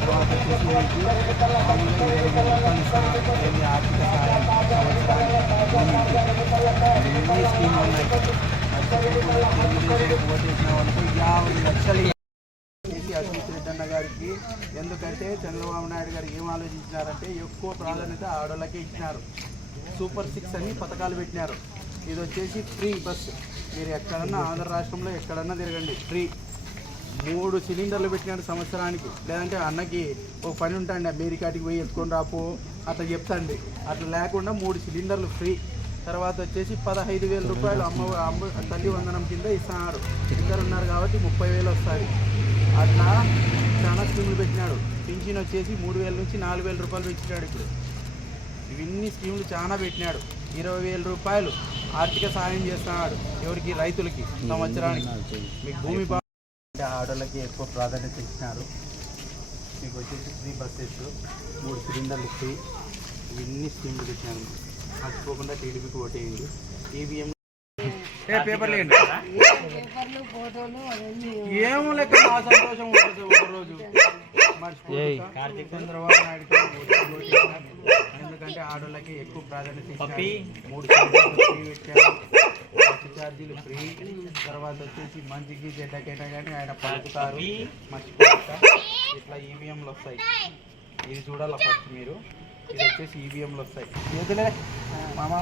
తర్వాత వచ్చేసి మీకు మామూలుగా 20,000 రూపాయలు ఇస్తున్నారు. ఏంటి ఆర్థిక సహాయం సంవత్సరానికి ఇవన్నీ స్కీమ్లు ఉన్నాయి. మర్చిపోకుండా తెలుగుదేశం ఓటేసిన వాళ్ళకు 50 లక్షలు చేసి అశ్విత్ రెడ్డి అన్న గారికి. ఎందుకంటే చంద్రబాబు నాయుడు గారు ఏం ఆలోచించినారంటే ఎక్కువ ప్రాధాన్యత ఆడోళ్ళకే ఇచ్చినారు. సూపర్ 6 అని పథకాలు పెట్టినారు. ఇది వచ్చేసి ఫ్రీ బస్సు. మీరు ఎక్కడన్నా ఆంధ్ర రాష్ట్రంలో ఎక్కడన్నా తిరగండి, ఫ్రీ. 3 సిలిండర్లు పెట్టినాడు సంవత్సరానికి. లేదంటే అన్నకి ఒక పని ఉంటాండి, అమెరికాటికి పోయి ఎత్తుకొని రాపో అట్లా చెప్తాండి. అట్లా లేకుండా 3 సిలిండర్లు ఫ్రీ. తర్వాత వచ్చేసి 15,000 రూపాయలు అమ్మ తల్లి వందనం కింద ఇస్తున్నారు. ఇద్దరు ఉన్నారు కాబట్టి 30,000 వస్తుంది. అట్లా చాలా స్కీములు పెట్టినాడు. పింఛన్ వచ్చేసి 3,000 నుంచి 4,000 రూపాయలు పెంచినాడు. ఇప్పుడు ఇవన్నీ స్కీములు చాలా పెట్టినాడు. 20,000 రూపాయలు ఆర్థిక సహాయం చేస్తున్నాడు. ఎవరికి? రైతులకి సంవత్సరానికి. మీకు భూమి అంటే ఆడోళ్ళకి ఎక్కువ ప్రాధాన్యత ఇచ్చినారు. మీకు వచ్చేసి ఫ్రీ బస్సెస్, 3 సిలిండర్లు ఫ్రీ. ఇవన్నీ స్కీములు పెట్టినారు. మర్చిపోకుండా టీడీపీకి ఓటేయండి. ఈవీఎం పేపర్లు ఏంటి ఏమో లెక్క మా సంతోషం ఉంటుంది. ఒకరోజు మర్చిపోయి చంద్రబాబు నాయుడు ఎందుకంటే ఆడోళ్ళకి ఎక్కువ ప్రాధాన్యత ఇచ్చారు. 3 సిలిండర్లు ఫ్రీ పెట్టారు. బస్సు ఛార్జీలు ఫ్రీ. తర్వాత వచ్చేసి మంచికి చెడ్డకైనా కానీ ఆయన పలుకుతారు. మర్చిపోతా ఇట్లా ఈవీఎంలు వస్తాయి. ఇది చూడాలి ఫస్ట్ మీరు. ఇది వచ్చేసి ఈవీఎంలు వస్తాయి. చేతులే మామ